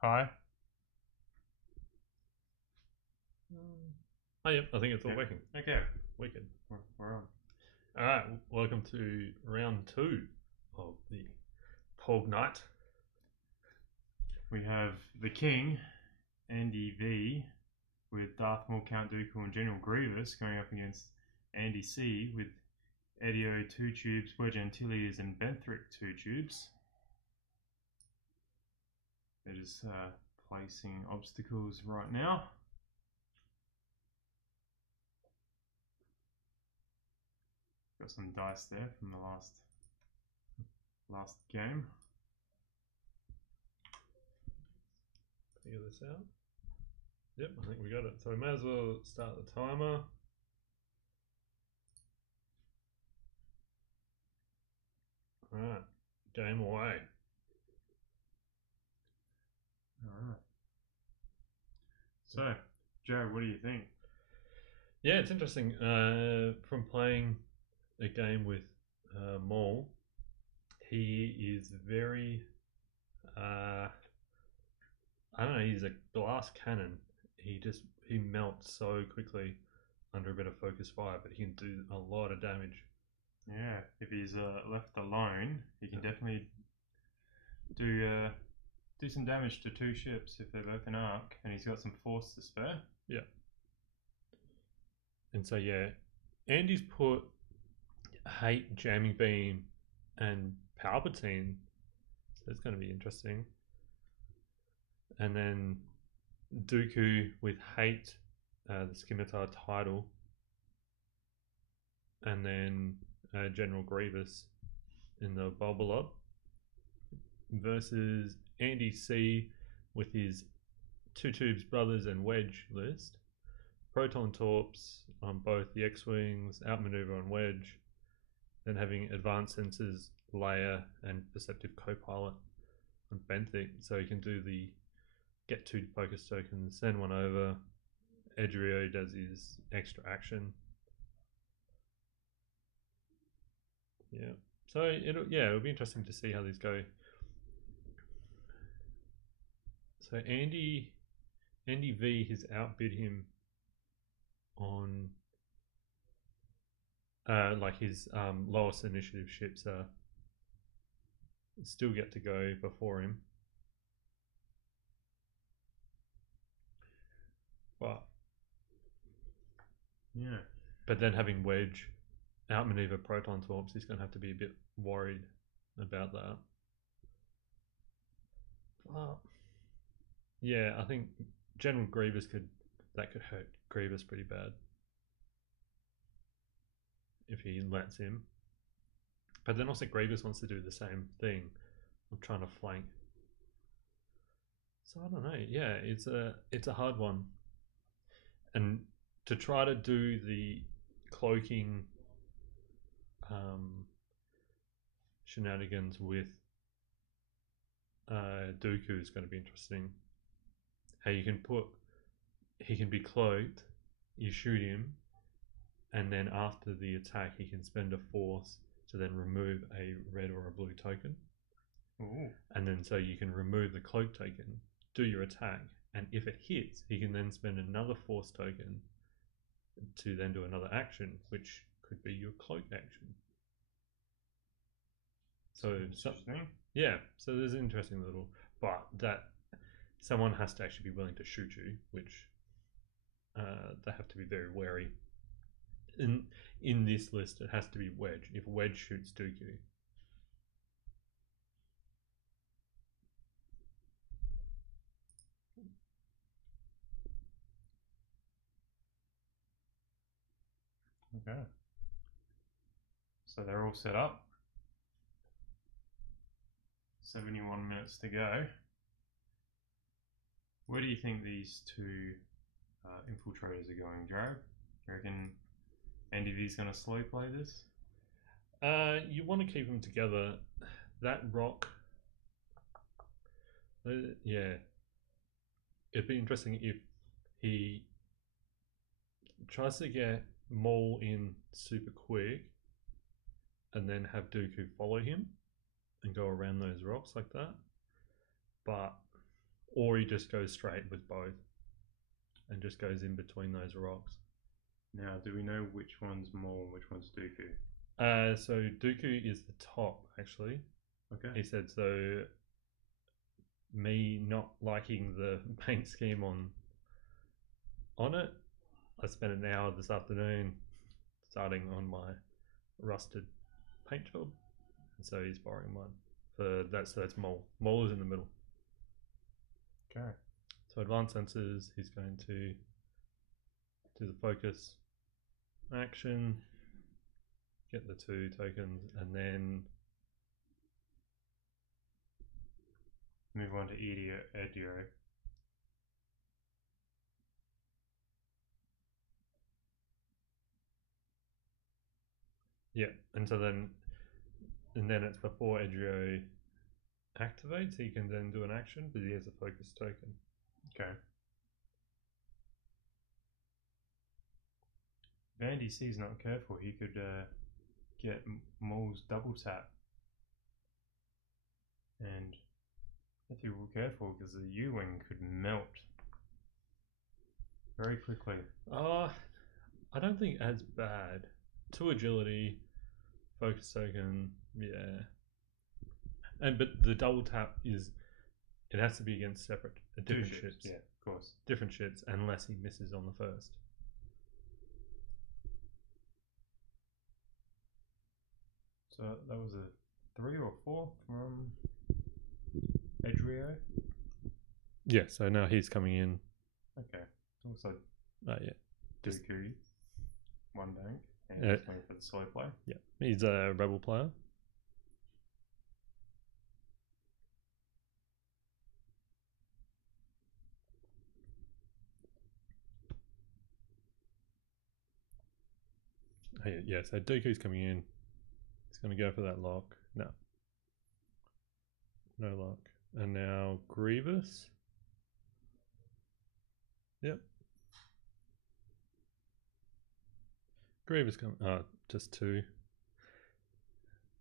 Hi. Oh, yep, I think it's all working. Okay. Wicked. We're on. Alright, welcome to round 2 of the Porg Night. We have the King, Andy V, with Darth Maul, Count Dooku, and General Grievous going up against Andy C with Edio, 2 Toobs, Wedge Antilles, and Benthric, 2 Toobs. They're just placing obstacles right now. Got some dice there from the last game. Figure this out. Yep, I think we got it. So we may as well start the timer. Alright, game away. Alright. So, Jarrad, what do you think? Yeah, it's interesting. From playing a game with Maul, he is very, I don't know, he's a glass cannon. He melts so quickly under a bit of focus fire, but he can do a lot of damage. Yeah, if he's left alone, he can definitely do some damage to 2 ships if they're both in arc, and he's got some force to spare. Yeah. And so yeah, Andy's put Hate, Jamming Beam, and Palpatine, so it's going to be interesting. And then Dooku with Hate, the Scimitar title, and then General Grievous in the Bubble Up versus Andy C with his 2 Toobs Brothers and Wedge list, Proton Torps on both the X-Wings, Outmaneuver on Wedge, then having Advanced Sensors, Layer, and Perceptive Copilot on Benthic, so you can do the get 2 focus tokens, send 1 over. Edrio does his extra action. Yeah, so it'll be interesting to see how these go. So Andy V has outbid him on like his lowest initiative ships still get to go before him, but then having Wedge outmaneuver Proton Torps, he's going to have to be a bit worried about that. Yeah, I think General Grievous could hurt Grievous pretty bad if he lets him. But then also Grievous wants to do the same thing of trying to flank. So I don't know. Yeah, it's a hard one. And to try to do the cloaking shenanigans with Dooku is going to be interesting. How he can be cloaked, you shoot him, and then after the attack he can spend a force to then remove a red or a blue token. Ooh. And then so you can remove the cloak token, do your attack, and if it hits, he can then spend another force token to then do another action, which could be your cloak action. So yeah, so there's an interesting little, but that someone has to actually be willing to shoot you, which they have to be very wary. In this list, it has to be Wedge. If Wedge shoots Dooku, okay. So they're all set up. 71 minutes to go. Where do you think these 2 infiltrators are going, Jarrad? You reckon Andy V's going to slow play this? You want to keep them together. That rock, yeah. It'd be interesting if he tries to get Maul in super quick and then have Dooku follow him, and go around those rocks like that. Or he just goes straight with both and just goes in between those rocks. Now, do we know which one's Maul and which one's Dooku? So Dooku is the top, actually. Okay. He said, so me not liking the paint scheme on it, I spent an hour this afternoon starting on my rusted paint job. And so he's borrowing mine. So that's Maul. Maul is in the middle. Okay. So advanced sensors, he's going to do the focus action, get the 2 tokens, and then move on to Edio. Yeah, and then it's before Edrio activates, he can then do an action, but he has a focus token. Okay. If Andy C's not careful, he could get Maul's double tap. And if you were careful, because the U-wing could melt very quickly. I don't think as bad. 2 agility, focus token, yeah. But the double tap it has to be against different ships. Yeah, of course. Different ships, unless he misses on the first. So that was a 3 or 4 from Edrio. Yeah, so now he's coming in. Okay. Also, Yeah. Dooku, 1 bank, and he's going for the slow play. Yeah, he's a rebel player. Yeah, so Dooku's coming in. He's going to go for that lock. No lock. And now Grievous. Yep. Grievous coming. Just 2.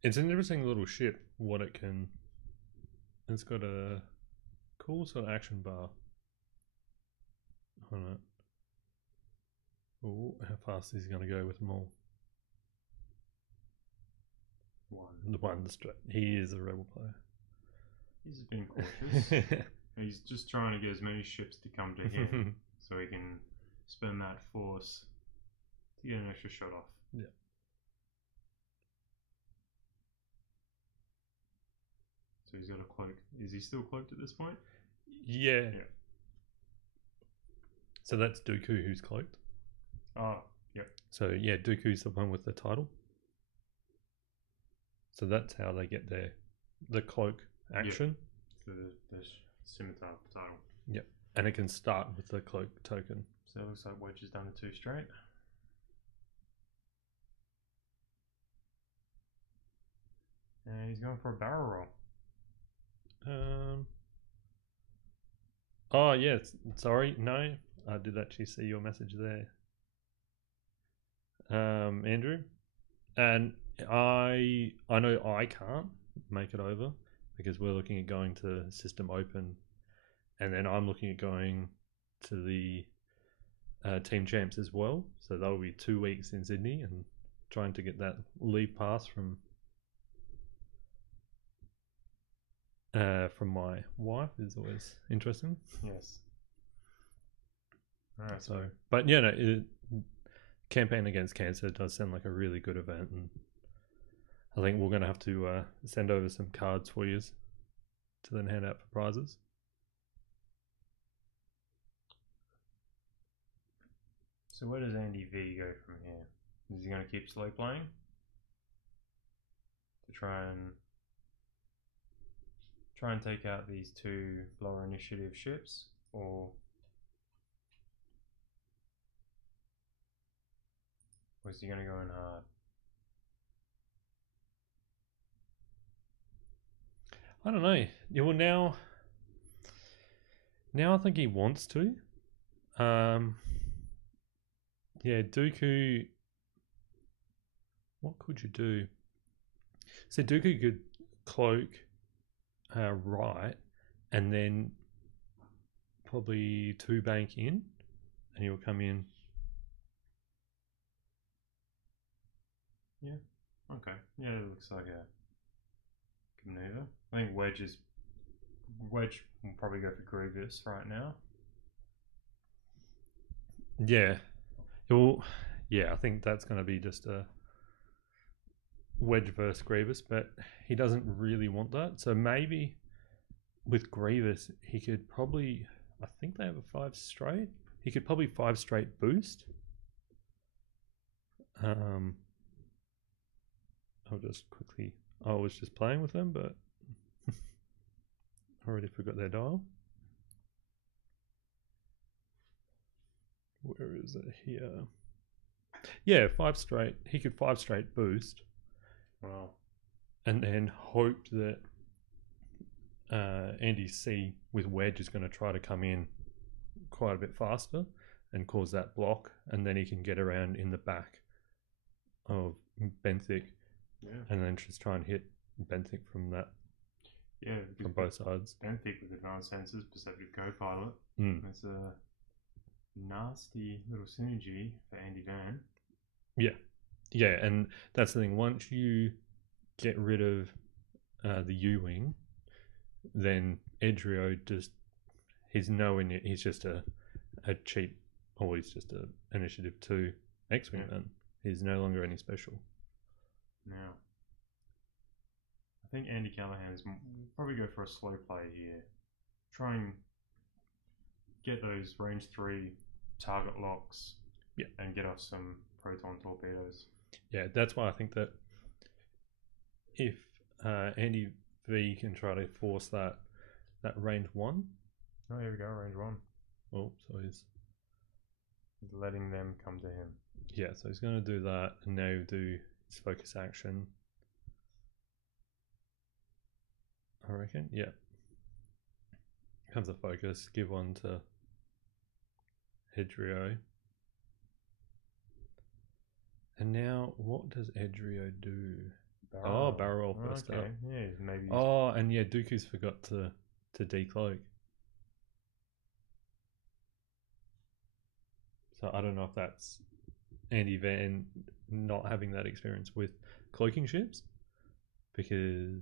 It's an interesting little ship. What it can. It's got a cool sort of action bar on it. Oh, how fast is he going to go with them all? 1. He is a rebel player. He's been cautious. He's just trying to get as many ships to come to him so he can spend that force to get an extra shot off. Yeah. So he's got a cloak. Is he still cloaked at this point? Yeah. Yeah. So that's Dooku who's cloaked. Oh, yep. So yeah, Dooku's the one with the title. So that's how they get the cloak action. Yeah. The scimitar title. Yep. And it can start with the cloak token. So it looks like Wedge has done a 2 straight. And he's going for a barrel roll. Oh yes. Sorry, no. I did actually see your message there. Andrew. And I know I can't make it over because we're looking at going to system open, and then I'm looking at going to the team champs as well. So that'll be 2 weeks in Sydney and trying to get that leave pass from my wife is always interesting. Yes. All right. So, but yeah, no, campaign against cancer does sound like a really good event, and I think we're going to have to send over some cards for you to then hand out for prizes. So where does Andy V go from here? Is he going to keep slow playing to try and take out these 2 lower initiative ships, or is he going to go in hard? I don't know. Yeah, well, now I think he wants to. Yeah, Dooku. What could you do? So Dooku could cloak right, and then probably 2 bank in, and he'll come in. Yeah. Okay. Yeah, it looks like a good maneuver. I think Wedge will probably go for Grievous right now. Yeah. Well, yeah, I think that's going to be just a Wedge versus Grievous, but he doesn't really want that. So maybe with Grievous, he could probably, I think they have a 5 straight. He could probably 5 straight boost. I'll just quickly, I was just playing with them, but I already forgot their dial. Where is it here? Yeah, 5 straight. He could 5 straight boost. Wow. And then hoped that Andy C with Wedge is going to try to come in quite a bit faster and cause that block, and then he can get around in the back of Benthic, and then just try and hit Benthic from that. Yeah, from both sides. Benthic with advanced sensors, perceptive co-pilot. It's a nasty little synergy for Andy Van. Yeah, and that's the thing. Once you get rid of the U-wing, then Edrio he's he's just a cheap, or he's just a Initiative 2 X-Wing then. He's no longer any special. Now, I think Andy Callahan's probably go for a slow play here. Try and get those range 3 target locks, and get off some proton torpedoes. Yeah, that's why I think that if Andy V can try to force that range 1. Oh, here we go, range 1. Oh, so he's letting them come to him. Yeah, so he's going to do that, and now he'll do his focus action. I reckon, yeah. Comes a focus, give one to Edrio. And now, what does Edrio do? Barrel roll first up. Yeah, maybe. Oh, and yeah, Dooku's forgot to decloak. So I don't know if that's Andy Van not having that experience with cloaking ships, because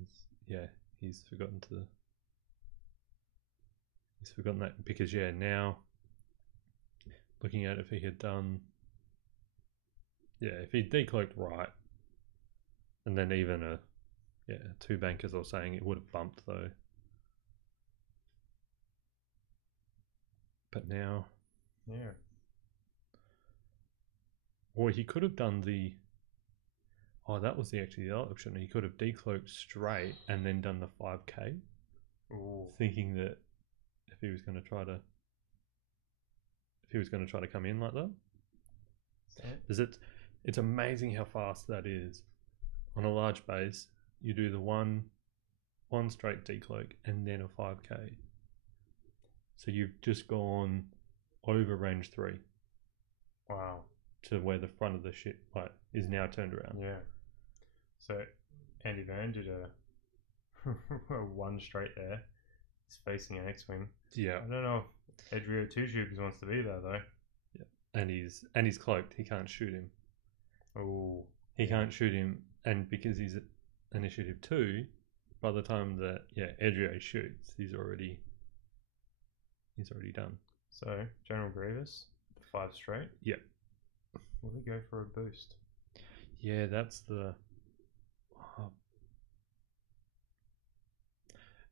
he's forgotten that, because now looking at if he had done if he decloaked right, and then even a 2 bankers or saying, it would have bumped though. But now or he could have done that was actually the other option. He could have decloaked straight and then done the 5k. Ooh. Thinking that if he was going to try to come in like that. It's amazing how fast that is. On a large base, you do the one straight decloak and then a 5k. So you've just gone over range 3. Wow. To where the front of the ship is now turned around. Yeah. So Andy Van did a 1 straight there. He's facing an X-Wing. Yeah. I don't know if Edrio 2 Troopers wants to be there though. Yeah. And he's cloaked. He can't shoot him. Oh. He can't shoot him, and because he's Initiative 2, by the time that Edrio shoots, he's already done. So General Grievous, 5 straight. Yeah. Will he go for a boost? Yeah, that's the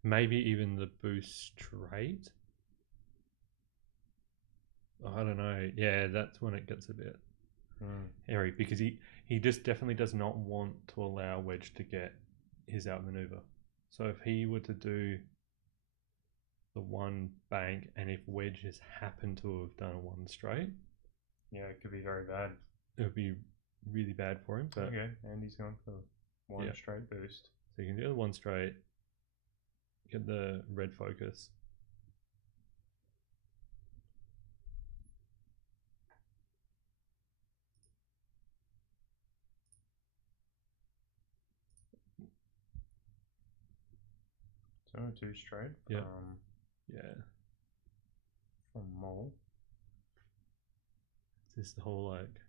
maybe even the boost straight. I don't know. Yeah, that's when it gets a bit hairy, because he just definitely does not want to allow Wedge to get his outmaneuver. So if he were to do the 1 bank, and if Wedge has happened to have done a 1 straight, it could be very bad. It would be really bad for him. But okay, and he's gone for 1 straight boost. So you can do the 1 straight, get the red focus. So 2 straight Yeah. from Yeah. Maul. Is this the whole like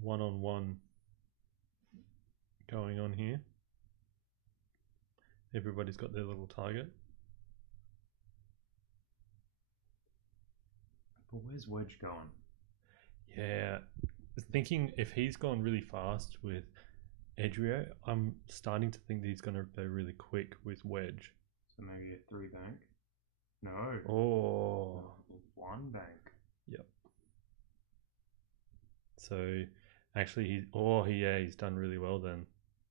one-on-one going on here? Everybody's got their little target. But where's Wedge going? Yeah. Thinking if he's gone really fast with Edrio, I'm starting to think that he's going to go really quick with Wedge. So maybe a 3 bank? No. Oh. 1 bank. Yep. So actually, he's done really well then.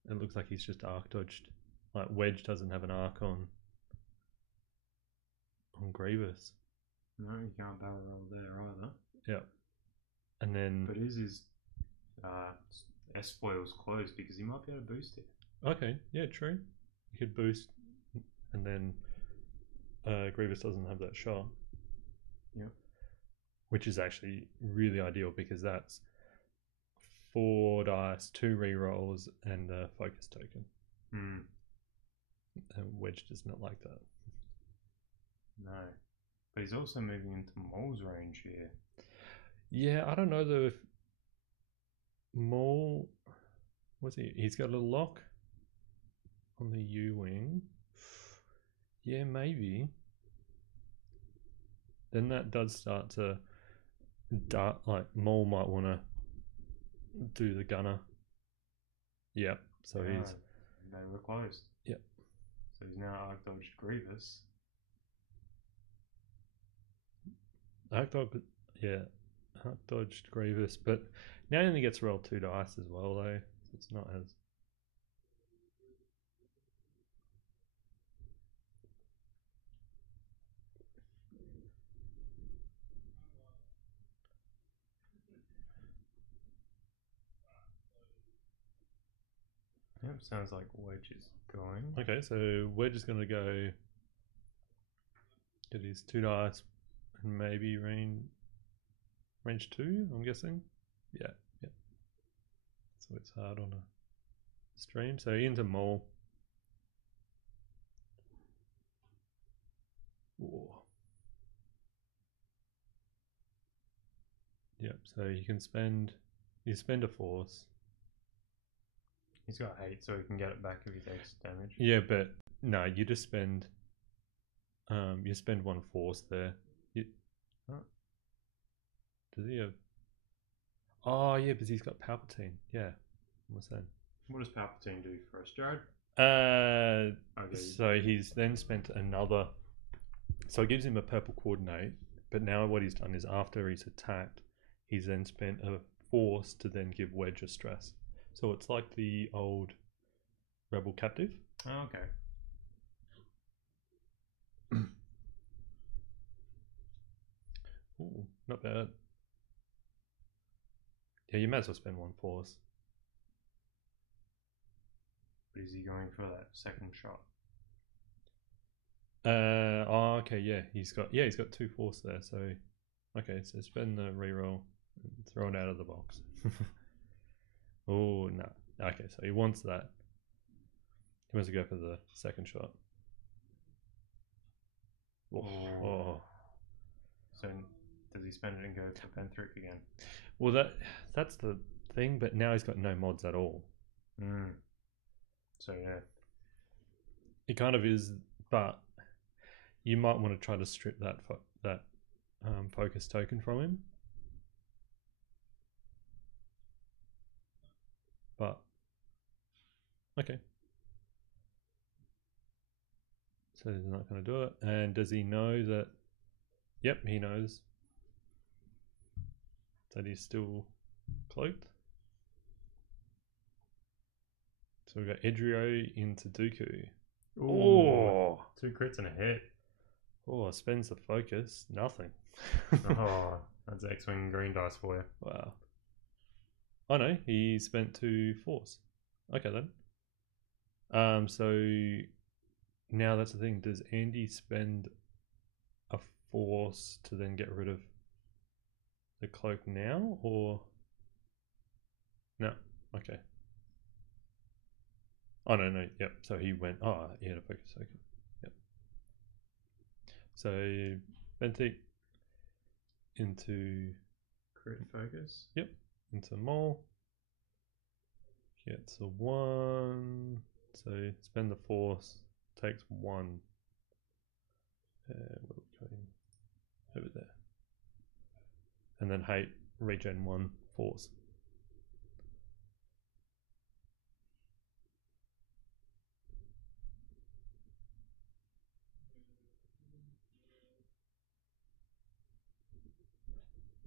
It looks like he's just arc dodged. Like Wedge doesn't have an arc on Grievous. No, you can't barrel roll there either. Yep. And then. But his S foil's closed because he might be able to boost it. Okay, yeah, true. You could boost, and then Grievous doesn't have that shot. Yep. Which is actually really ideal because that's 4 dice, 2 rerolls, and a focus token. Hmm. And Wedge does not like that. No. But he's also moving into Maul's range here. Yeah, I don't know though if Maul, what's he? He's got a lock on the U-wing. Yeah, maybe. Then that does start to like Maul might want to do the gunner. Yep. So he's. They were closed. Yep. So he's now arc dodged Grievous. Arc dodged Grievous, but now he only gets to roll 2 dice as well though. So it's not as. Yep, sounds like Wedge is going. Okay, so Wedge is going to go get his 2 dice and maybe range 2, I'm guessing. Yeah. So it's hard on a stream. So into Maul. Ooh. Yep, so you spend a force. He's got 8, so he can get it back if he takes damage. Yeah, but no, you just spend you spend 1 force there. Does he have? Oh yeah, because he's got Palpatine. Yeah, what's that? What does Palpatine do for us, Jarrad? Okay. So he's then spent another. So it gives him a purple coordinate, but now what he's done is after he's attacked, he's then spent a force to then give Wedge a stress. So it's like the old Rebel Captive. Oh, okay. Ooh, not bad. Yeah, you might as well spend 1 force. But is he going for that second shot? Okay, yeah, he's got 2 force there, so okay, so spend the reroll and throw it out of the box. Oh no. Okay, so he wants that. He wants to go for the second shot. Oh. So does he spend it and go for Penthric again? Well, that's the thing, but now he's got no mods at all. So yeah, It kind of is, but you might want to try to strip that focus token from him. But okay, so he's not going to do it. And does he know that? Yep, he knows that he's still cloaked. So we've got Edrio into Dooku. Oh, 2 crits and a hit. Oh, spends the focus. Nothing. Oh, that's X-Wing green dice for you. Wow. Oh no, he spent 2 force. Okay then. So now that's the thing. Does Andy spend a force to then get rid of the cloak now, or no? Okay. Oh no, no, yep. So he went. Oh, he had a focus token. Yep. So Benthic into Crit focus. into Maul. Gets a 1. So spend the force. Takes 1. Where are we going? Over there. And then hate regen 1 force.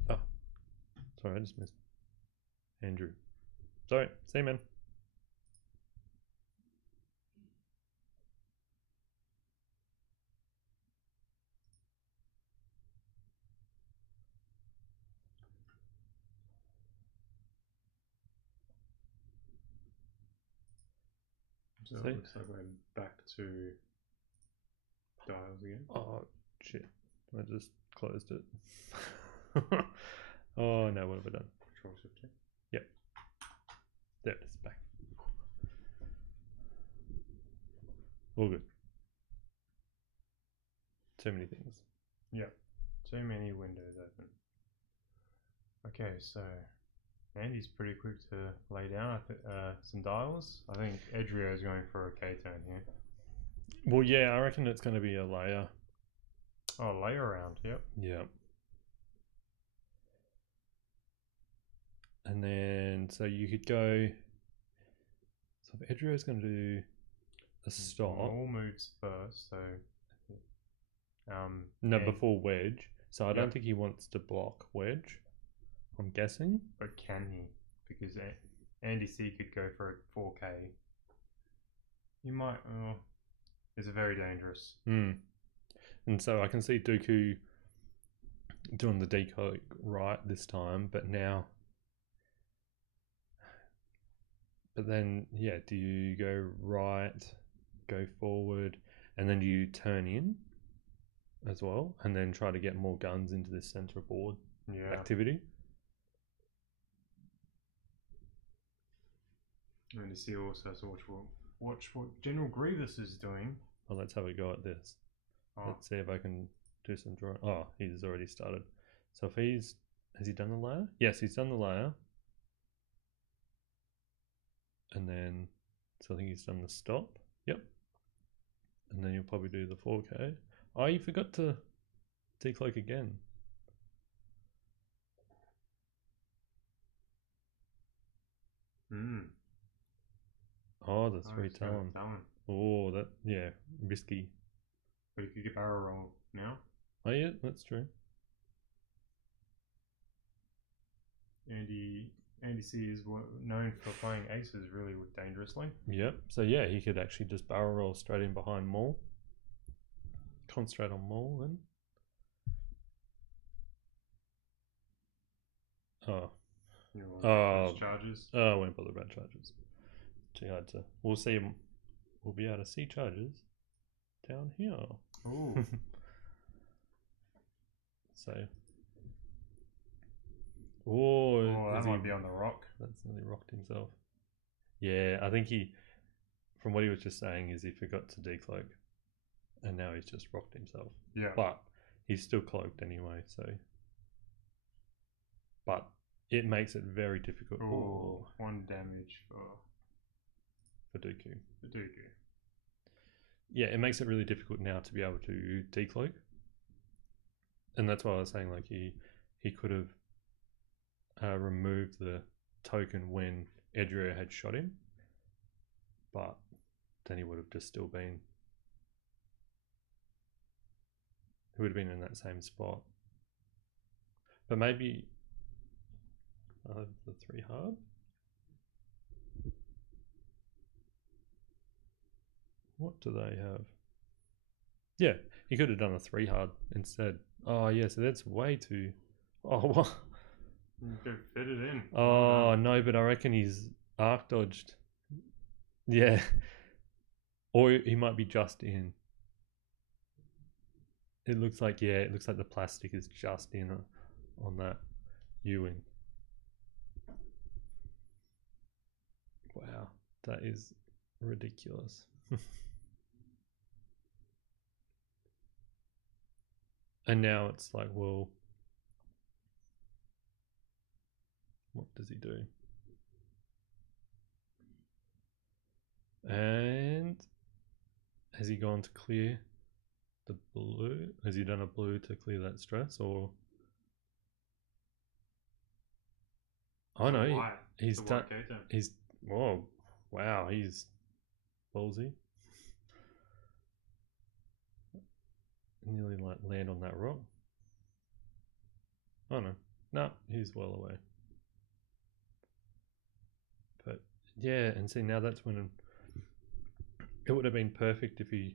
Oh, sorry, I just missed Andrew. Sorry, see you, man. So it looks like we're back to dials again. Oh shit! I just closed it. Oh no! What have I done? Control Shift T. Yep. There it is. Back. All good. Too many things. Yep. Too many windows open. Okay, so Andy's pretty quick to lay down some dials. I think Edrio is going for a K turn here. Well, yeah, I reckon it's going to be a layer. Oh, lay around. Yep. Yep. And then, so you could go. So if Edrio's going to do a stop. Maul moves first, so. No, before Wedge. So I don't think he wants to block Wedge. I'm guessing. But can he? Because Andy C could go for a 4K. You might. Oh, it's very dangerous. And so I can see Dooku doing the decoy right this time, but now. But then, yeah, do you go right, go forward, and then do you turn in as well, and then try to get more guns into this center board activity? And you see also has to watch what General Grievous is doing. Well, let's have a go at this. Oh. Let's see if I can do some drawing. Oh, he's already started. So if has he done the layer? Yes, he's done the layer. And then, so I think he's done the stop. Yep. And then you'll probably do the 4K. Oh, you forgot to decloak again. Oh, the 3 Talon. Oh, that, yeah, risky. But you could get barrel roll now. Oh, yeah, that's true. Andy C is known for playing aces really dangerously. Yep. So yeah, he could actually just barrel roll straight in behind Maul. Concentrate on Maul then. Oh. Charges. Oh, I won't bother about charges. Too hard to. We'll see. We'll be able to see charges down here. Ooh. So. Oh, that might be on the rock. That's nearly rocked himself. Yeah, I think from what he was just saying, is he forgot to decloak, and now he's just rocked himself. Yeah. But he's still cloaked anyway, so. But it makes it very difficult. Oh, 1 damage for Dooku. Yeah, it makes it really difficult now to be able to decloak. And that's why I was saying, like, he could have removed the token when Edrio had shot him, but then he would have just still been. He would have been in that same spot. But maybe the 3 hard. What do they have? Yeah, he could have done a 3 hard instead. Oh yeah, so that's way too. Oh what? You could fit it in. Oh no, but I reckon he's arc dodged. Yeah, or he might be just in. It looks like the plastic is just in on that U-wing. Wow, that is ridiculous. And now it's like, well, what does he do? And has he gone to clear the blue? Has he done a blue to clear that stress, or? Oh no, he's done. He's whoa, wow, he's ballsy. Nearly like land on that rock. Oh no, he's well away. But yeah, and see now that's when it would have been perfect if he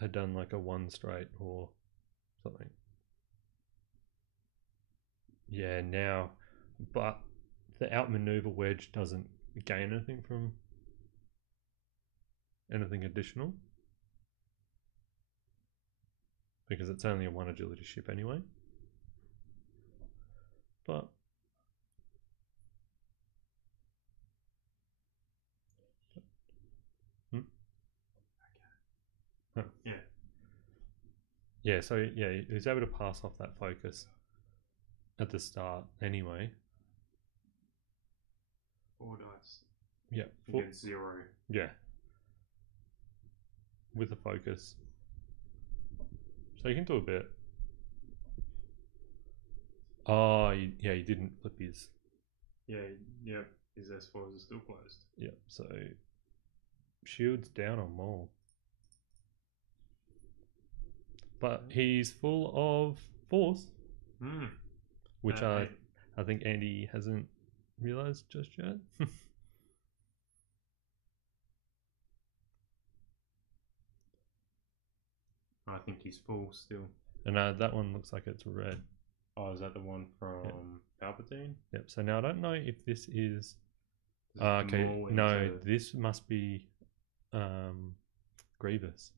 had done like a 1 straight or something. Yeah, now, but the outmaneuver Wedge doesn't gain anything from anything additional because it's only a 1 agility ship anyway. But yeah, so yeah, he was able to pass off that focus at the start anyway. 4 dice. Yeah. Against 0. Yeah. With the focus. So you can do a bit. Oh, yeah, he didn't flip his. Yeah, his S4s are still closed. Yep, so shields down on Maul. But he's full of force. Which I think Andy hasn't realized just yet. I think he's full still. And that one looks like it's red. Oh, is that the one from Palpatine? Yep, so now I don't know if this is... okay, no, this must be Grievous.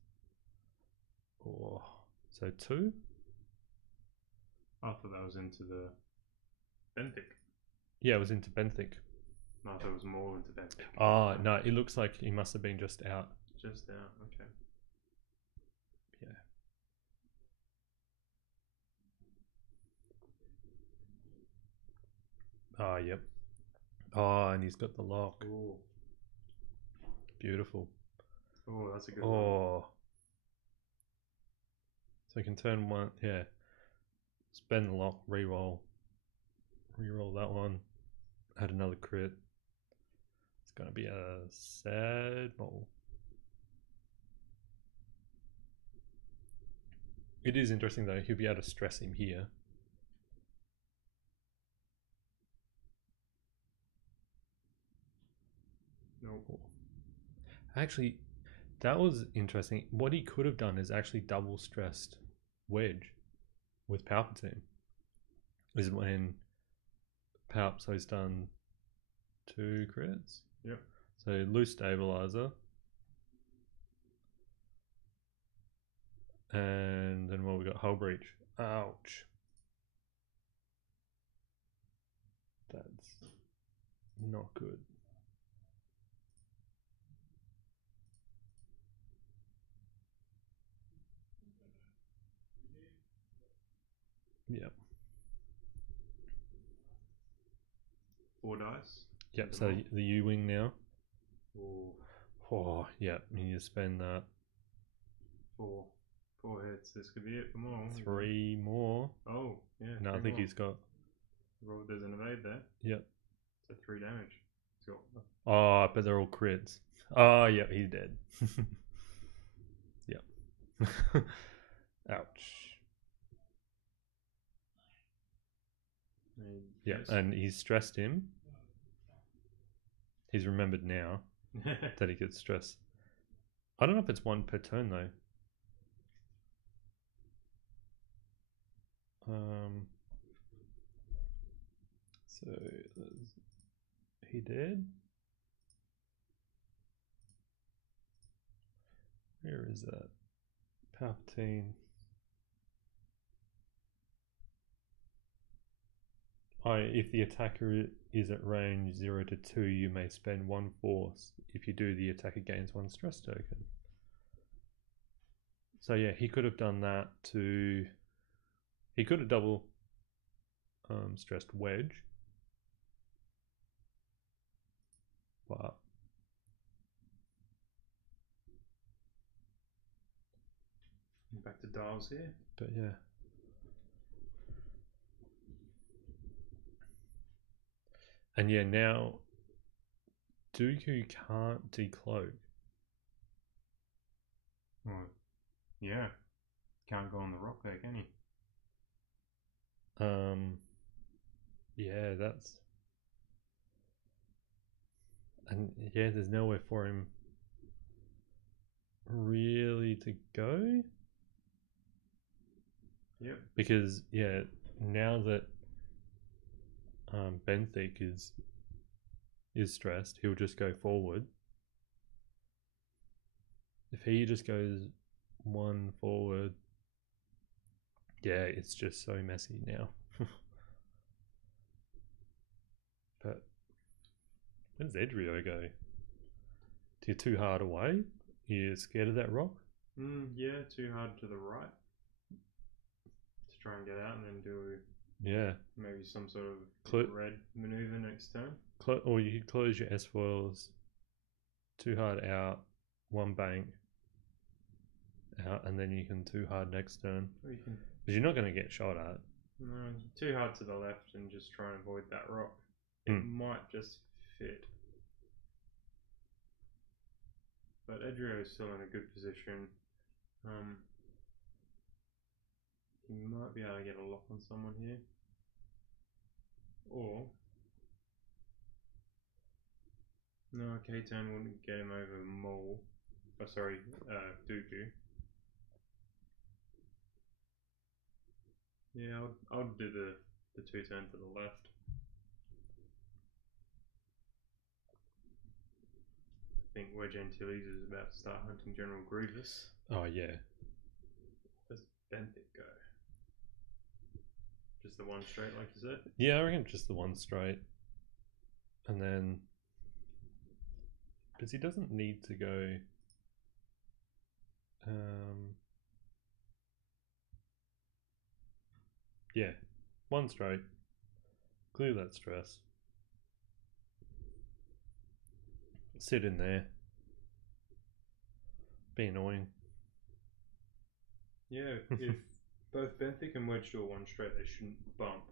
Oh, so 2? I thought that was into the Benthic. Yeah, it was into Benthic. No, I thought it was more into Benthic. Oh, no, it looks like he must have been just out. Just out, okay. Yeah. Oh, yep. Oh, and he's got the lock. Ooh. Beautiful. Oh, that's a good one. Oh. So you can turn one, yeah. Spend the lock, re-roll. Re-roll that one. Add another crit. It's going to be a sad Maul. It is interesting though, he'll be able to stress him here. Nope. Actually, that was interesting. What he could have done is actually double stressed Wedge with Palpatine. Is when so he's done 2 crits. Yep. So loose stabilizer. And then what we got? Hull breach. Ouch. That's not good. Yep. 4 dice. Yep, so the U-wing now. Ooh. Oh, yeah, you need to spend that. 4 hits. This could be it for Maul. 3 more. Oh, yeah. No, I think he's got. Well, there's an evade there. Yep. So 3 damage. He's got... Oh, but they're all crits. Oh, yeah, he's dead. Yep. Ouch. Yeah, yes. And he's stressed him. He's remembered now that he gets stressed. I don't know if it's 1 per turn though. So he dead. Where is that? Palpatine. Oh, if the attacker is at range 0 to 2, you may spend 1 force. If you do, the attacker gains 1 stress token. So yeah, he could have done that to... He could have double stressed Wedge. But... Back to dials here. But yeah. And yeah, now Dooku can't decloak. Oh, yeah. Can't go on the rock there, can he? Yeah, that's... And yeah, there's nowhere for him really to go. Yep. Because yeah, now that Benthic is stressed, he'll just go forward. If he just goes 1 forward, yeah, it's just so messy now. But where does Edrio go? You're too hard away? You're scared of that rock? Yeah, too hard to the right. To try and get out and then do maybe some sort of red maneuver next turn. Or you could close your S-foils, too hard out, 1 bank, out, and then you can too hard next turn. Or you can... Because you're not going to get shot at. No, too hard to the left and just try and avoid that rock. It might just fit. But Edrio is still in a good position. He might be able to get a lock on someone here. Or... No, K-Turn wouldn't get him over Maul. Oh, sorry, Dooku. Yeah, I'll do the 2-turn to the left. I think Wedge Antilles is about to start hunting General Grievous. Oh yeah. Where's Benthic go? Just the 1 straight, like you said? Yeah, I reckon just the 1 straight. And then... Because he doesn't need to go... yeah, 1 straight. Clear that stress. Sit in there. Be annoying. Yeah, if both Benthic and Wedge do a 1 straight, they shouldn't bump.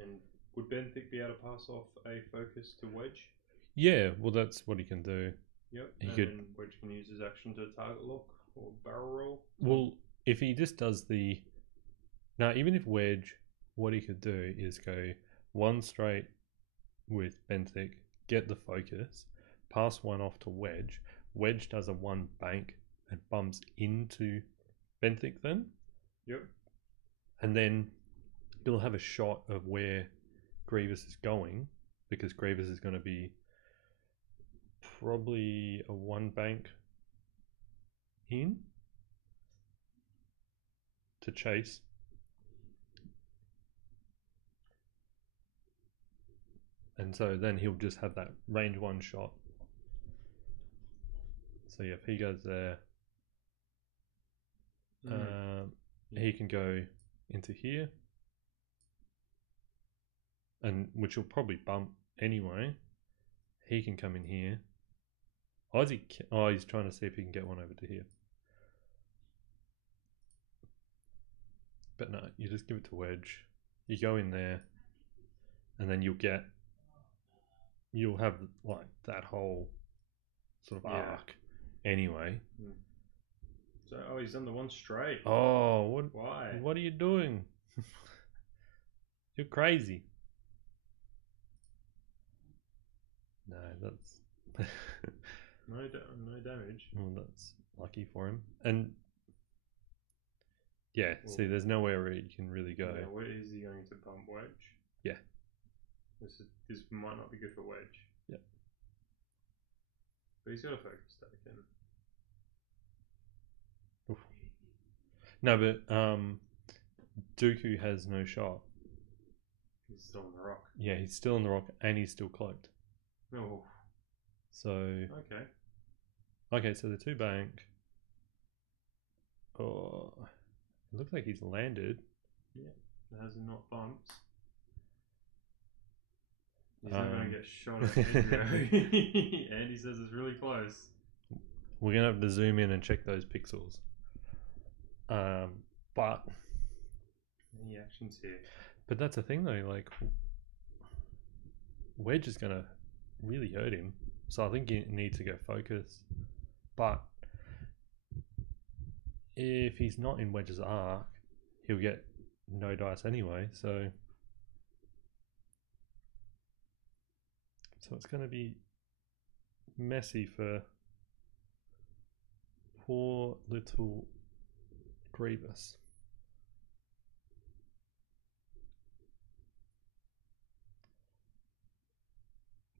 And would Benthic be able to pass off a focus to Wedge? Yeah, well that's what he can do. Yep, Then Wedge can use his action to target lock or barrel roll. Well, if he just does the... Now, even if Wedge, what he could do is go 1 straight with Benthic, get the focus, pass 1 off to Wedge. Wedge does a 1 bank and bumps into Benthic then. Yep. And then he'll have a shot of where Grievous is going, because Grievous is going to be probably a 1 bank in to chase. And so then he'll just have that range 1 shot. So yeah, if he goes there, he can go into here, and which will probably bump anyway. He can come in here. Oh, he's trying to see if he can get 1 over to here. But no, you just give it to Wedge. You go in there, and then you'll have like that whole sort of arc anyway. So, he's done the 1 straight. Oh, Why? What are you doing? You're crazy. No, that's no damage. Well, that's lucky for him. And yeah, see, there's nowhere where you can really go. Yeah, where is he going to bump Wedge? Yeah. This might not be good for Wedge. Yeah. But he's got a focus token. Oof. No, but Dooku has no shot. He's still on the rock. Yeah, he's still on the rock and he's still cloaked. Oh, So okay. So the 2 bank. Oh, it looks like he's landed. Yeah, has not bumps. He's not going to get shot at Andy says it's really close. We're gonna have to zoom in and check those pixels. But any actions here? But that's the thing though, like Wedge is gonna really hurt him. So I think you need to go focus. But if he's not in Wedge's arc, he'll get no dice anyway, so it's gonna be messy for poor little Grievous.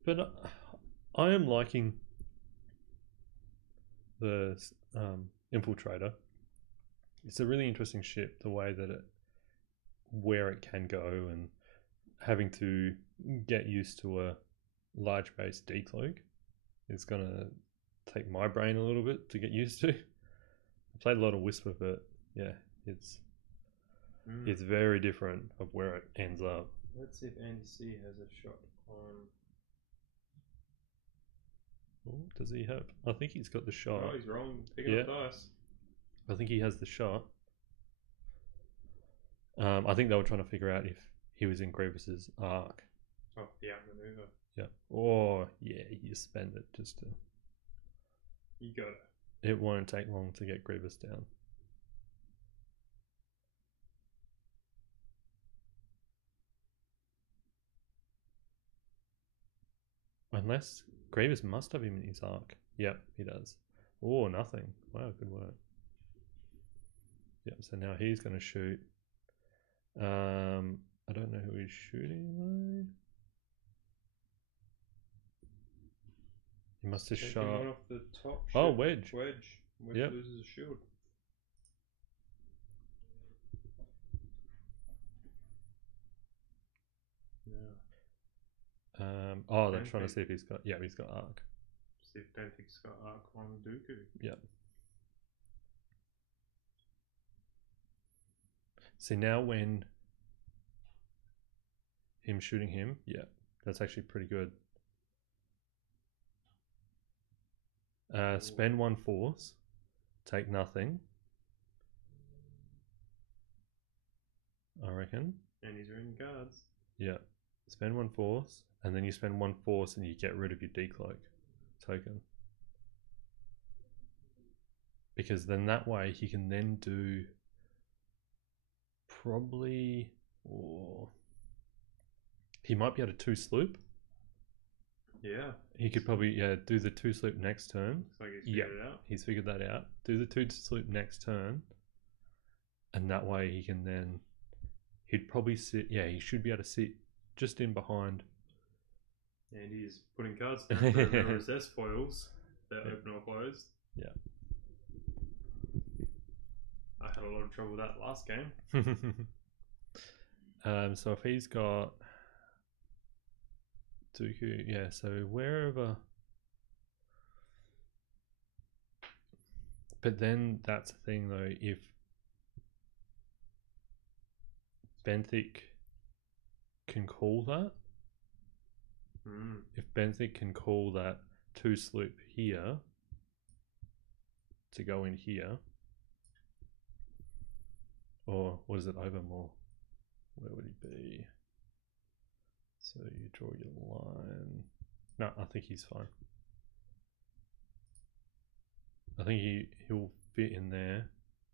But I am liking the Infiltrator. It's a really interesting ship, the way that where it can go, and having to get used to a large base decloak is going to take my brain a little bit to get used to. I played a lot of Whisper, but yeah, it's very different of where it ends up. Let's see if Andy C has a shot on. Oh, does he have? I think he's got the shot. Oh, he's rolling, picking up dice. I think he has the shot. I think they were trying to figure out if he was in Grievous's arc. Oh, the outmaneuver. Yeah. Or yeah, you spend it just to. You got it. It won't take long to get Grievous down. Unless Grievous must have him in his arc. Yep, he does. Oh, nothing. Wow, good work. Yep, so now he's going to shoot. I don't know who he's shooting though. He must have shot. One off the top. Oh, Wedge. Wedge Yep. loses a shield. Oh, they're trying to see if he's got. Yeah, he's got arc. See if Benthic's got arc on Dooku. Yep. See, now when him shooting him, yeah, that's actually pretty good. Spend 1 force, take nothing. I reckon. And he's reading cards. Yeah. Spend 1 force, and then you spend 1 force and you get rid of your decloak token. Because then that way he can then do probably, or he might be able to 2 sloop. Yeah. He could probably do the 2 sloop next turn. Looks like he's figured it out. He's figured that out. Do the 2 sloop next turn, and that way he can then, he'd probably sit, he should be able to sit just in behind. And he's putting cards down for recess foils that open or closed. Yeah. I had a lot of trouble with that last game. So if he's got Dooku, so wherever. But then that's the thing though, if Benthic can call that, if Benthic can call that 2 sloop here to go in here, or what is it, Overmore? Where would he be? So you draw your line. No, I think he's fine. I think he'll fit in there.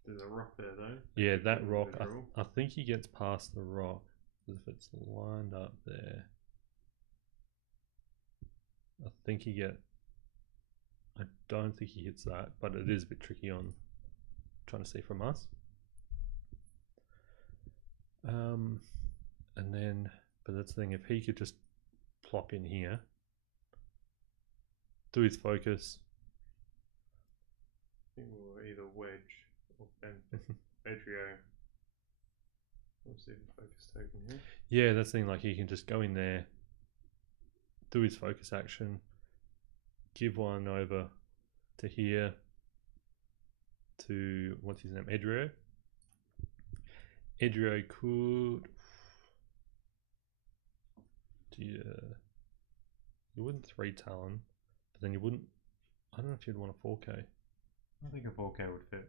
There's a rock there though. Yeah, that rock. I think he gets past the rock if it's lined up there. I think I don't think he hits that, but it is a bit tricky on trying to see from us. And then, but that's the thing, if he could just plop in here, do his focus. I think we'll either Wedge or Pedrio. Let's see the focus token here. Yeah, that's the thing. Like he can just go in there, do his focus action, give one over to here to what's his name, Edrio. Edrio could. You wouldn't 3 Talon, but then you wouldn't. I don't know if you'd want a 4K. I think a 4K would fit.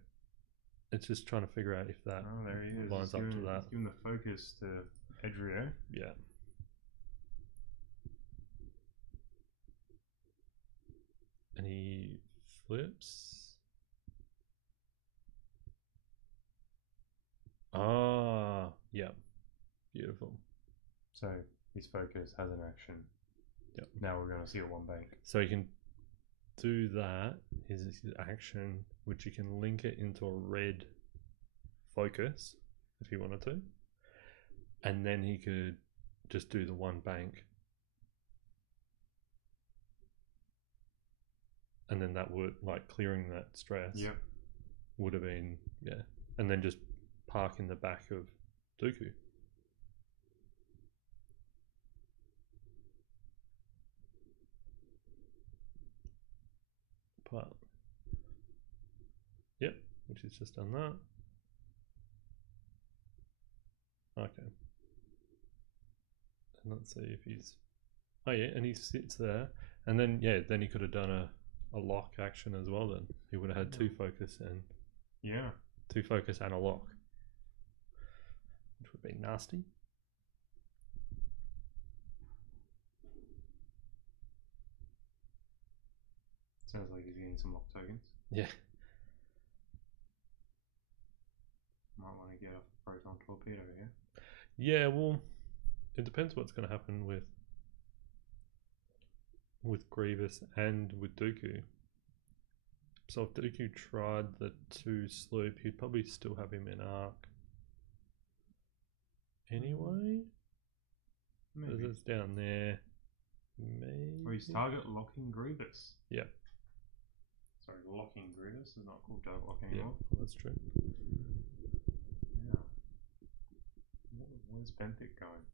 It's just trying to figure out if that there he is. lines up to that. He's giving the focus to Edrio. Yeah. And he flips. Ah, yeah. Beautiful. So his focus has an action. Yep. Now we're going to see it one bank. So you can do that, his action, which you can link it into a red focus if he wanted to. And then he could just do the one bank. And then that would, like, clearing that stress. Yep. Would have been, yeah. And then just park in the back of Dooku. But, yep, which is just done that. Okay. And let's see if he's, oh yeah, and he sits there. And then, yeah, then he could have done a lock action as well then. He would have had 2 focus and, yeah, 2 focus and a lock. Which would be nasty. Sounds like he's getting some lock tokens. Yeah. Might want to get a proton torpedo here. Yeah, well, it depends what's going to happen with Grievous and with Dooku. So if Dooku tried the 2 sloop, he'd probably still have him in arc. Anyway, Maybe. it's down there. Maybe. Or he's target locking Grievous. Yeah. Sorry, locking Grievous is not called target lock Yeah, anymore. that's true. Yeah. Where's Benthic going?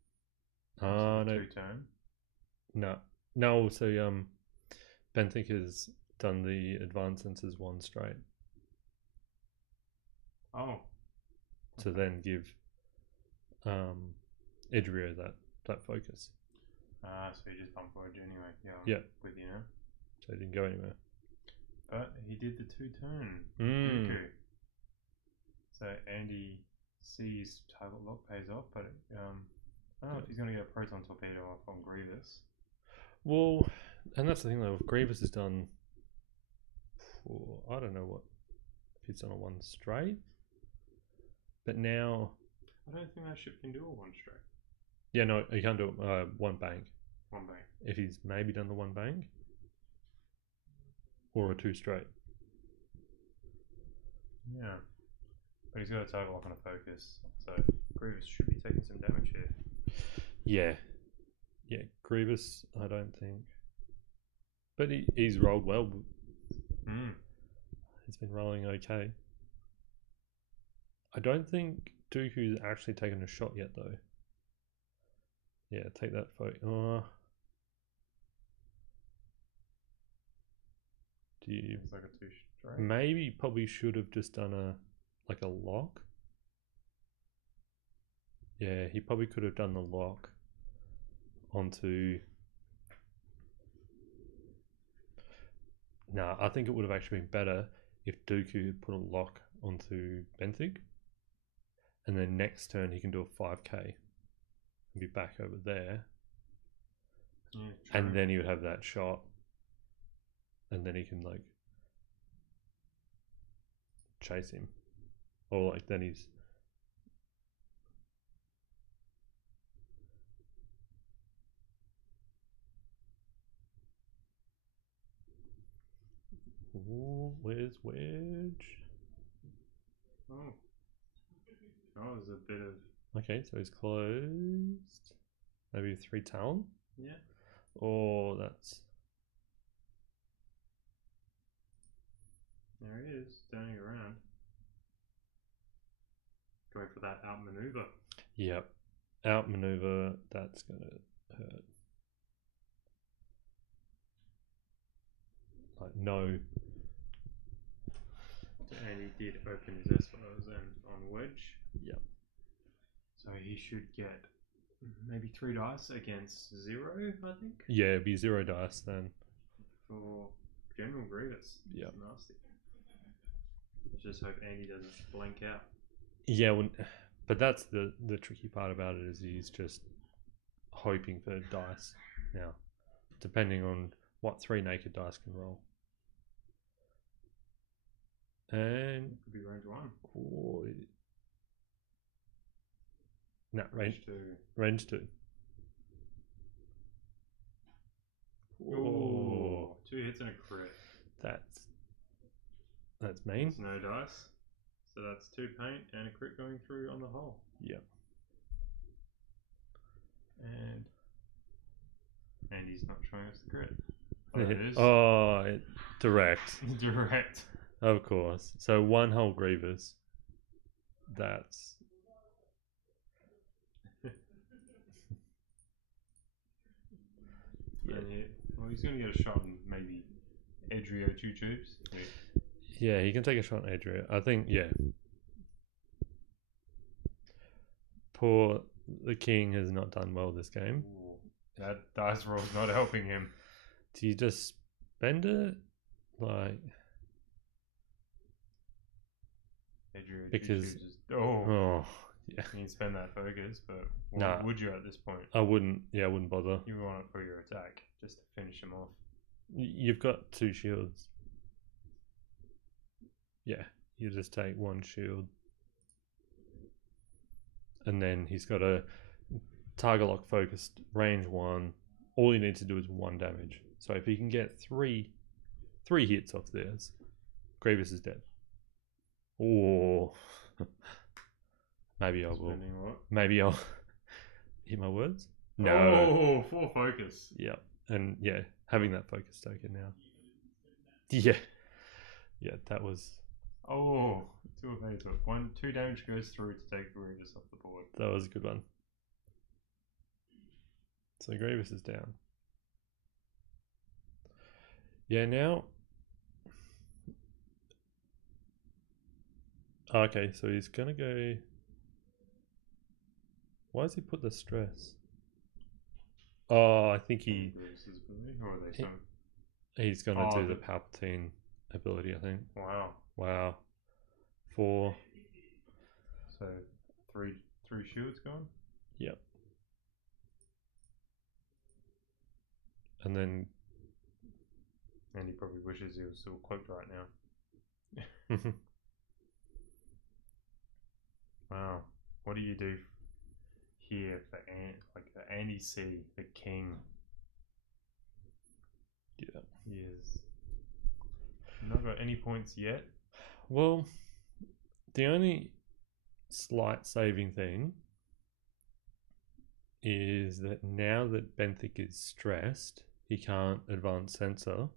No. 2-turn? No, so Benthic has done the advanced sensors 1 straight. Oh. To then give Edrio that focus. So he just bumped Wedge anyway. Yeah. With you now. So he didn't go anywhere. But he did the 2-turn. Mm. Dooku. So Andy sees target lock pays off, but I don't know if he's going to get a proton torpedo off on Grievous. Well, and that's the thing though, if Grievous has done, I don't know what, if he's done a 1 straight, but now... I don't think that ship can do a 1 straight. Yeah, no, he can't do it, 1 bank. 1 bank. If he's maybe done the 1 bank, or a 2 straight. Yeah. But he's got a target lock on a focus, so Grievous should be taking some damage here. Yeah. Yeah, Grievous, I don't think. But he's rolled well. He's been rolling okay. I don't think Dooku's actually taken a shot yet, though. Yeah, take that photo. It's like a 2 straight. Maybe probably should have just done a lock. Yeah, he probably could have done the lock onto... Nah, I think it would have actually been better if Dooku had put a lock onto Benthic, and then next turn he can do a 5k and be back over there. Yeah, and then he would have that shot, and then he can like chase him, or like then he's... Ooh, where's Wedge? Oh, there's a bit of... Okay, so he's closed. Maybe 3 Talon? Yeah. Or that's... There he is, turning around. Going for that outmaneuver. Yep. Outmaneuver, that's going to hurt. Like, no. And he did open his S-Files and on Wedge. Yep. So he should get maybe 3 dice against 0, I think. Yeah, it'd be 0 dice then. For General Grievous. Yep. Nasty. Let's just hope Andy doesn't blank out. Yeah, but that's the tricky part about it, is he's just hoping for dice now, depending on what 3 naked dice can roll. And could be range 1. Oh, no, Range 2. Range 2. Oh, 2 hits and a crit. That's mean. That's no dice. So that's 2 paint and a crit going through on the hole. Yep. And Andy's not showing us the crit. Oh, it is. Oh, direct. Direct. Of course. So 1 whole Grievous. That's... yeah. Well, he's going to get a shot on maybe Edrio Toobs. Yeah, he can take a shot on Adria. I think, yeah. Poor the king has not done well this game. Ooh, that dice roll's not helping him. Do you just spend it? Like... Adrio because... Oh, yeah. You can spend that focus, but Nah. would you at this point? I wouldn't bother. You want it for your attack, just to finish him off. You've got 2 shields. Yeah, you just take 1 shield. And then he's got a target lock focused, range 1. All you need to do is 1 damage. So if he can get 3 hits off this, Grievous is dead. Oh, maybe I will. What? Maybe I'll hit my words. No. Oh, 4 focus. Yeah, and yeah, having that focus token now. Yeah, that was. Oh, 2 evades, but 2 damage goes through to take Grievous off the board. That was a good one. So Grievous is down. Yeah, now. Okay, so he's gonna go. Why does he put the stress? Oh, I think he's gonna do the Palpatine ability, I think. Wow. 4. So 3 shields gone? Yep. And then... And he probably wishes he was still cloaked right now. Wow. What do you do here for Andy C, the king? Yeah. He is not got any points yet. Well, the only slight saving thing is that now that Benthic is stressed, he can't advance sensor,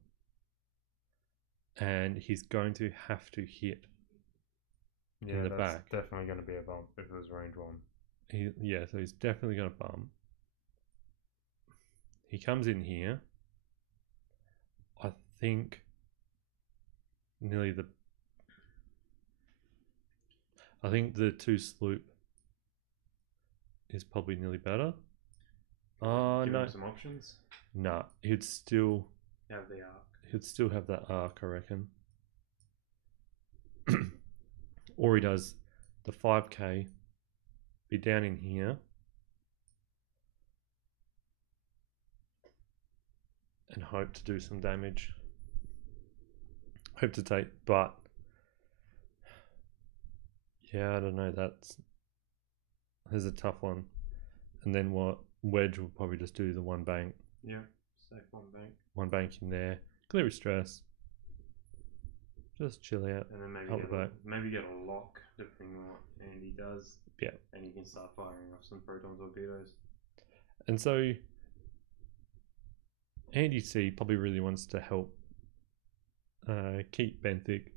and he's going to have to hit in the back. Definitely going to be a bump if it was range 1. So he's definitely going to bump. He comes in here. I think I think the 2 sloop is probably nearly better. Give No. him some options. Nah, he'd still Have the arc. He'd still have that arc, I reckon. Or he does the 5k, be down in here, and hope to do some damage. Hope to take, but yeah, I don't know. There's a tough one. And then what? Wedge will probably just do the 1 bank. Yeah, safe 1 bank. 1 bank in there, clear his stress. Just chill out. And then maybe get a lock, depending on what Andy does. Yeah. And you can start firing off some proton torpedoes. And so Andy C probably really wants to help keep Benthic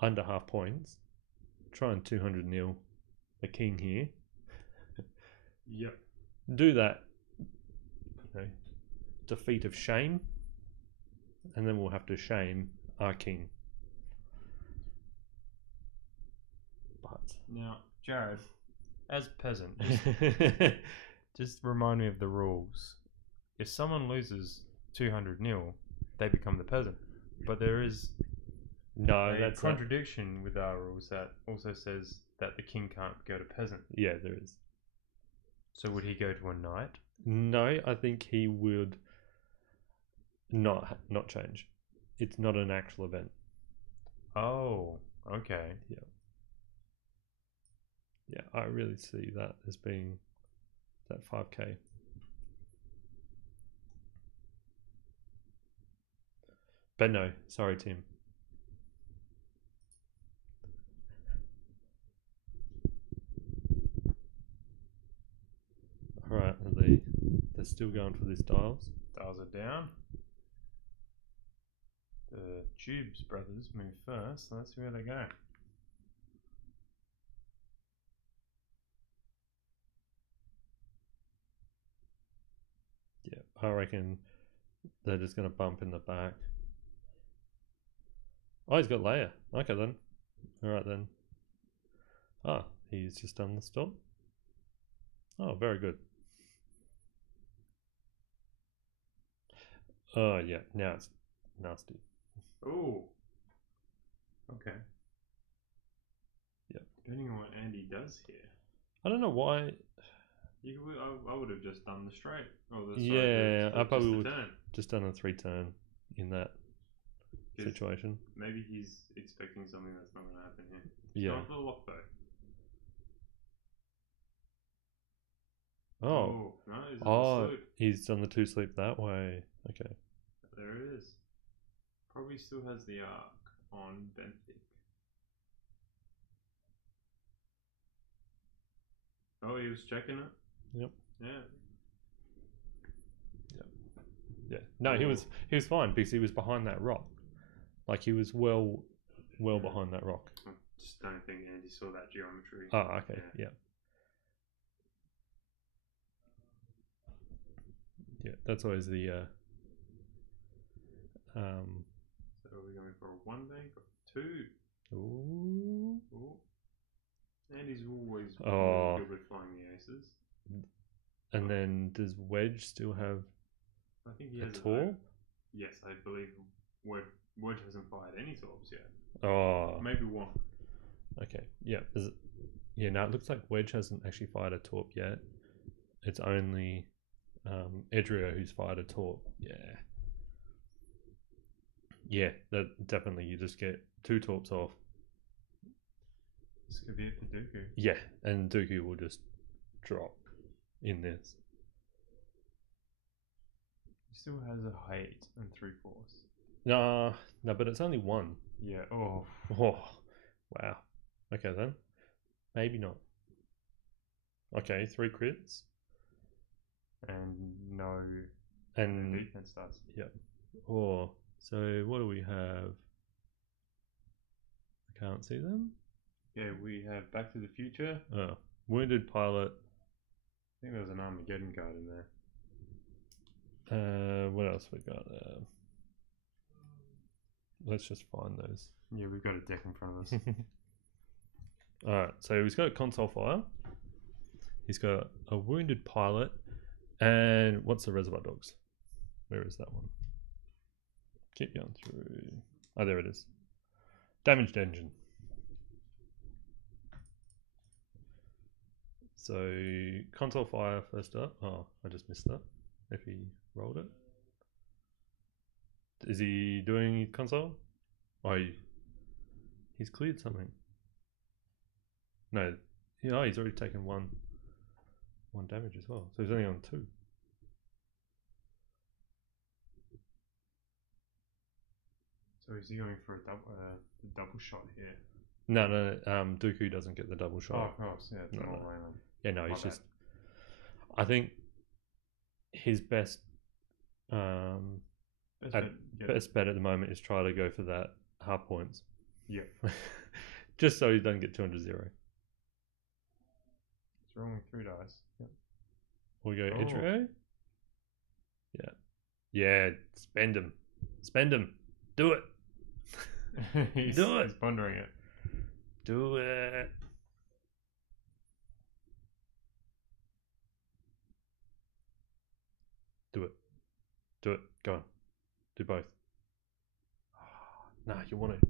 under half points. Try and 200 nil the king here. Yep. Do that. Defeat of shame, and then we'll have to shame our king. But Now, Jarrad, as peasant, just remind me of the rules. If someone loses 200-0, they become the peasant. But there is a contradiction with our rules that also says that the king can't go to peasant. Yeah, there is. So would he go to a knight? No, I think he would not change. It's not an actual event. Oh, okay. Yeah, I really see that as being that 5k. But no, sorry, Tim. Alright, they're still going for these dials. Dials are down. The Toobs brothers move first, so let's see where they go. Yeah, I reckon they're just going to bump in the back. Oh, he's got Leia. Okay then. Alright then. Ah, he's just done the stop. Oh, very good. Oh, yeah, now it's nasty. Oh. Okay. Yep. Depending on what Andy does here. I don't know why. I would have just done the straight. I probably would have just done a 3-turn in that situation. Maybe he's expecting something that's not going to happen here. Yeah. Not the lock though. Oh. No, he's on the sleep. He's done the 2 sleep that way. Okay. There it is. Probably still has the arc on Benthic. Oh, he was checking it? Yep. Yeah. Yeah. No, he was fine because he was behind that rock. Like he was well behind that rock. I just don't think Andy saw that geometry. Oh, okay. Yeah. Yeah, that's always the So are we going for a 1 bank or 2? Ooh. Andy's always really good with flying the aces. And then does Wedge still have I think he has a torp? Yes, I believe Wedge hasn't fired any torps yet. Oh. Maybe 1. Okay. Yeah. No, it looks like Wedge hasn't actually fired a torp yet. It's only Edrio who's fired a torp. Yeah, that definitely you just get 2 torps off. This could be it for Dooku. Yeah, and Dooku will just drop in this. He still has a height and 3/4. No, but it's only 1. Yeah. Oh, wow. Okay then, maybe not. Okay, 3 crits. And no defense starts. Yep. Oh, so what do we have? I can't see them. Yeah, we have Back to the Future. Oh, wounded pilot. I think there was an Armageddon card in there. What else we got? Let's just find those. Yeah, we've got a deck in front of us. Alright, so he's got a console fire. He's got a wounded pilot. And what's the Reservoir Dogs? Where is that one? Keep going through. Oh, there it is. Damaged engine. So, console fire first up. Oh, I just missed that. If he rolled it. Is he doing console? Oh, he's cleared something. No. Yeah, he's already taken one damage as well. So he's only on 2. So is he going for a double shot here? No. Dooku doesn't get the double shot. Oh, of course. Yeah, it's no. Yeah, no, he's just. I think his best best bet at the moment is try to go for that half points. Yeah. Just so he doesn't get 200-0. It's rolling 3 dice. Yep. Or we go Oh. Edgeo? Yeah. Yeah, spend him. Spend him. Do it. he's, Do it. He's pondering it. Do it. Do it. Do it. Go on. Do both. Nah, you want to.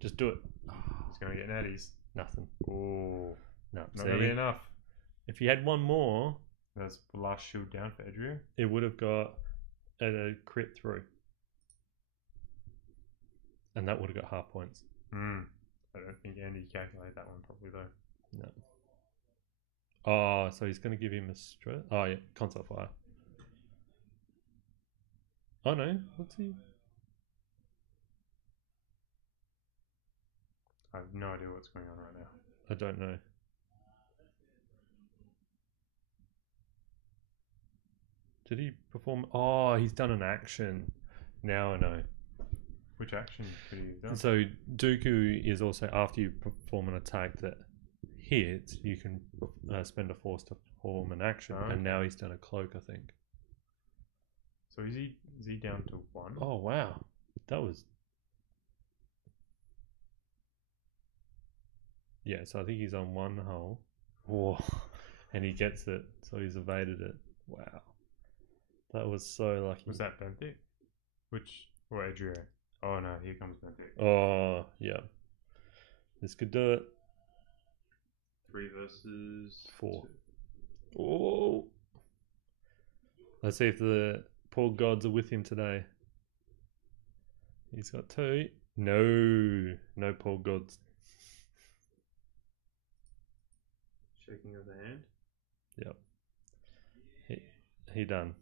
Just do it. He's going to get natties. Nothing. Oh, No. not going to be enough. If he had one more, That's the last shield down for Edrio. it would have got a crit through. And that would have got half points. I don't think Andy calculated that one properly though. No. Oh, so he's going to give him a stress. Oh, yeah. Console fire. Oh, no. What's he? I have no idea what's going on right now. I don't know. Did he perform? Oh, he's done an action. Now I know. Which action could he have done? So Dooku is also, after you perform an attack that hits, you can spend a force to perform an action. Oh, okay. And now he's done a cloak, I think. So is he down to 1? Oh, wow. That was... Yeah, so I think he's on 1 hull. Whoa. And he gets it, so he's evaded it. Wow. That was so lucky. Was that Benthic? Or Edrio? Oh no, here comes Benthic. Oh, yeah. This could do it. 3 versus 4. 2. Oh. Let's see if the Porg gods are with him today. He's got 2. No. No Porg gods. Shaking of the hand. Yep. He done.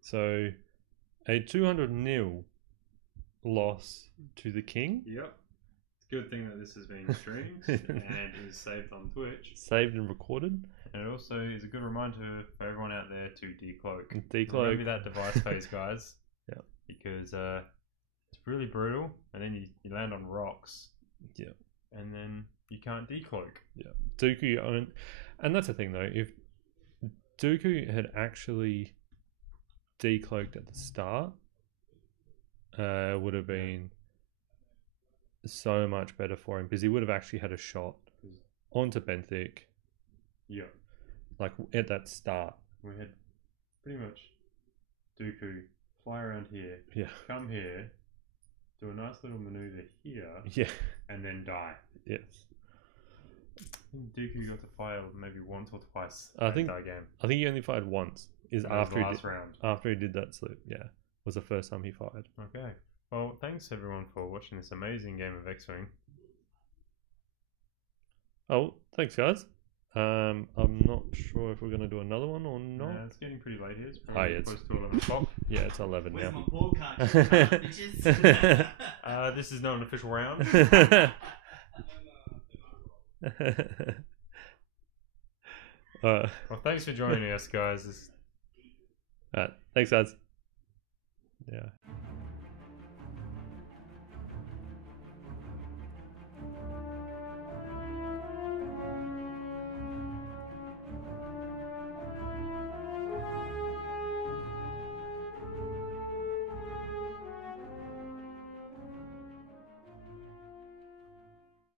So, a 200-0 loss to the king. Yep. It's a good thing that this has been streamed and is saved on Twitch. Saved and recorded. And it also is a good reminder for everyone out there to decloak. Decloak. Remember that device phase, guys. Yeah. Because it's really brutal, and then you land on rocks. Yeah. And then you can't decloak. Yeah. Dooku, and that's the thing though, if Dooku had actually decloaked at the start, would have been so much better for him, because he would have actually had a shot onto Benthic. Yeah. Like at that start. We had pretty much Dooku fly around here, Yeah. come here, do a nice little maneuver here, Yeah. and then die. Yes. I think Dooku got to fire maybe once or twice I think that game. I think he only fired once. Is That was after the he last did, round. after he did that slip. Yeah, was the first time he fired. Okay. Well, thanks everyone for watching this amazing game of X-Wing. Oh, thanks guys. I'm not sure if we're gonna do another one or not. It's getting pretty late here. It's Oh, probably yeah, close to 11 o'clock. Yeah, it's 11 Where's now. my ball card? Bitches. This is not an official round. Well, Well, thanks for joining us, guys. thanks guys. Yeah.